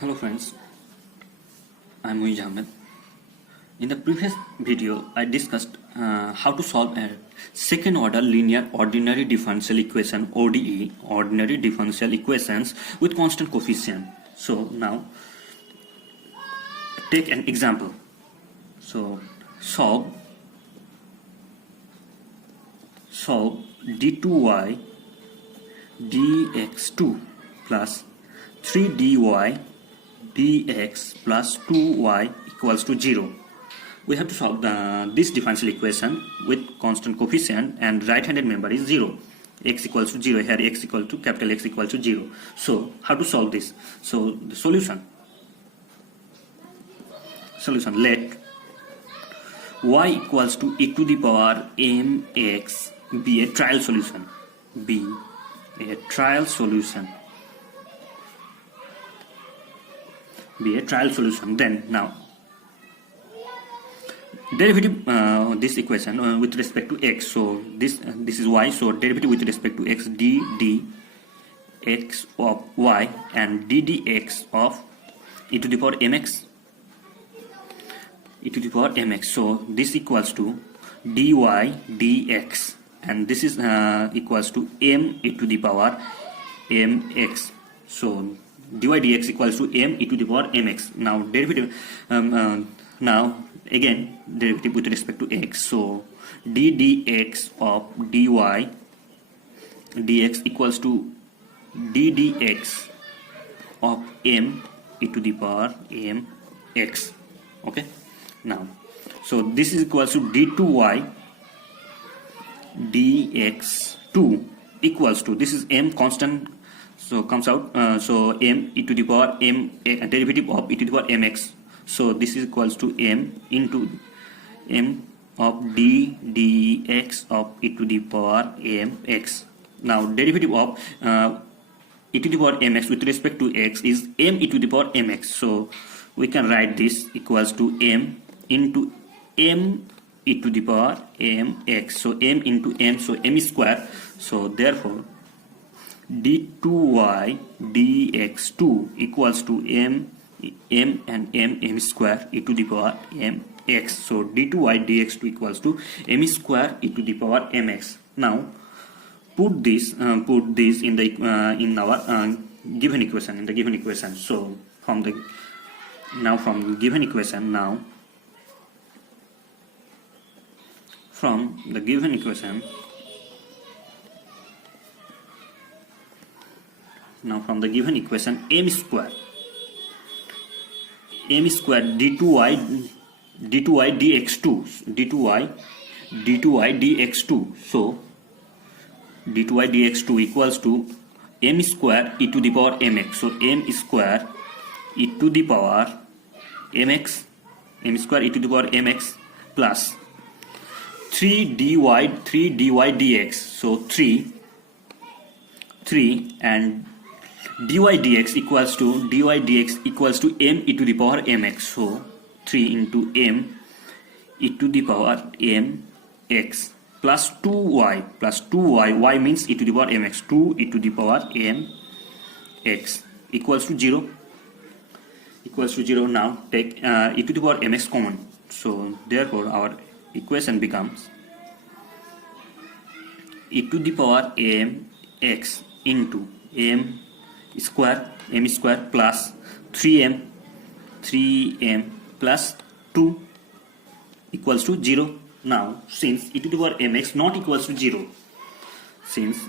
Hello friends, I'm Muiz Ahmed. In the previous video, I discussed how to solve a second order linear ordinary differential equation ODE, ordinary differential equations with constant coefficient. So now take an example. So solve d2y dx2 plus 3dy dx plus 2y equals to 0. We have to solve this differential equation with constant coefficient and right-handed member is 0. X equals to 0, here x equal to capital X equal to 0. So how to solve this? So the solution, let y equals to e to the power mx be a trial solution. Then now derivative this equation with respect to x. So this is y. So derivative with respect to x, d dx of y and d dx of e to the power mx. So this equals to dy dx, and this is equals to m e to the power mx. So dy dx equals to m e to the power mx. Now derivative now again derivative with respect to x. So d dx of dy dx equals to d dx of m e to the power mx. Okay, now so this is equals to d2y dx2 equals to, this is m constant, so comes out so m e to the power m derivative of e to the power mx. So this is equals to m into m of d dx of e to the power mx. Now derivative of e to the power mx with respect to x is m e to the power mx. So we can write this equals to m into m e to the power mx. So m into m, so m square. So therefore d2y dx2 equals to m and m square e to the power mx. So d2y dx2 equals to m square e to the power mx. Now put this in the in our given equation. So from the given equation, now from the given equation m square d2y dx2. So d2y dx2 equals to m square e to the power mx. So m square e to the power mx, plus 3dy dx. So 3 and dy dx equals to m e to the power mx. So 3 into m e to the power mx plus 2y, y means e to the power mx, 2 e to the power mx equals to 0. Now take e to the power mx common. So therefore our equation becomes e to the power mx into m square plus 3m plus 2 equals to 0. Now since e to the power mx not equals to 0, since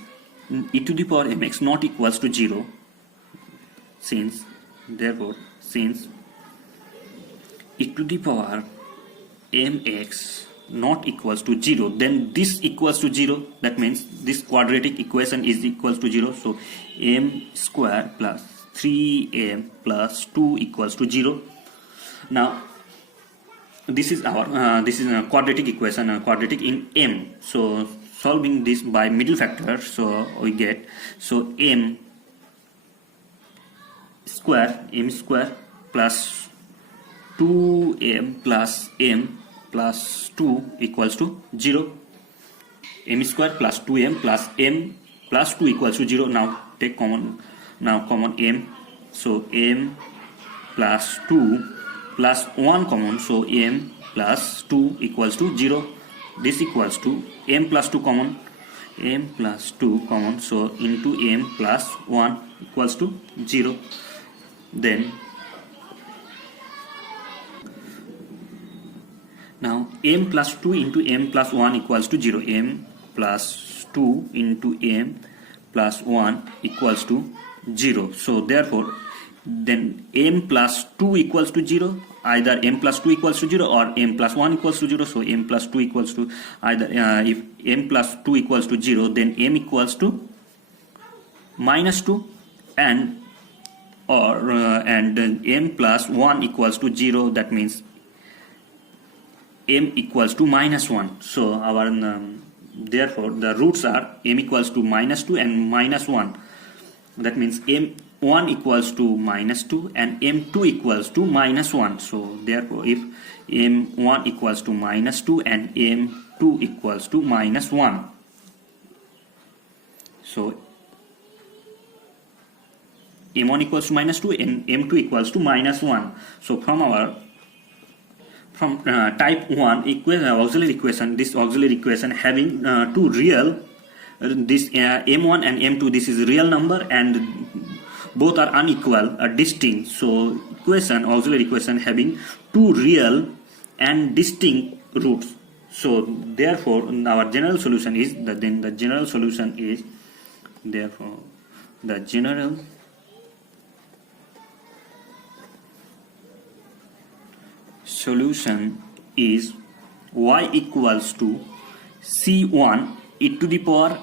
e to the power mx not equals to 0, then this equals to 0. That means this quadratic equation is equals to 0. So m square plus 3m plus 2 equals to 0. Now this is our a quadratic equation, quadratic in m. So solving this by middle factor, so we get, so m square plus 2m plus m plus 2 equals to 0. M square plus 2m plus m plus 2 equals to 0. Now take common m. So m plus 2 plus 1 common, so m plus 2 equals to 0. This equals to m plus 2 common, m plus 2 common, so into m plus 1 equals to 0. Then now m plus 2 into m plus 1 equals to 0. m plus 2 into m plus 1 equals to 0. So therefore then m plus 2 equals to 0, either m plus 2 equals to 0 or m plus 1 equals to 0. So m plus 2 equals to either if m plus 2 equals to 0, then m equals to minus 2, and m plus 1 equals to 0, that means m equals to minus 1. So our therefore the roots are m equals to minus 2 and minus 1. That means m1 equals to minus 2 and m2 equals to minus 1. So therefore if m1 equals to minus 2 and m2 equals to minus 1, so m1 equals to minus 2 and m2 equals to minus 1. So from type 1 auxiliary equation, this auxiliary equation having two real, this m1 and m2, this is real number and both are unequal, distinct. So auxiliary equation having two real and distinct roots. So therefore our general solution is the general solution is y equals to c1 e to the power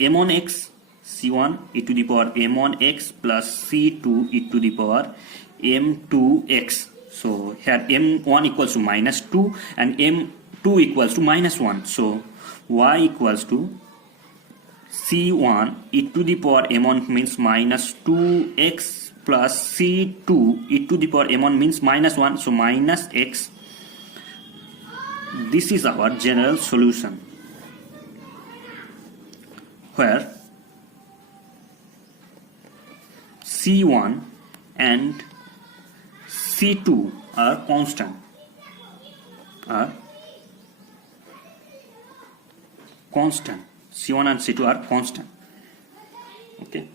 m1x, c1 e to the power m1x plus c2 e to the power m2x. So here m1 equals to minus 2 and m2 equals to minus 1. So y equals to c1 e to the power m1 means minus 2x plus c2 e to the power m1 means minus 1, so minus x. This is our general solution, where c1 and c2 are constant, c1 and c2 are constant. Okay.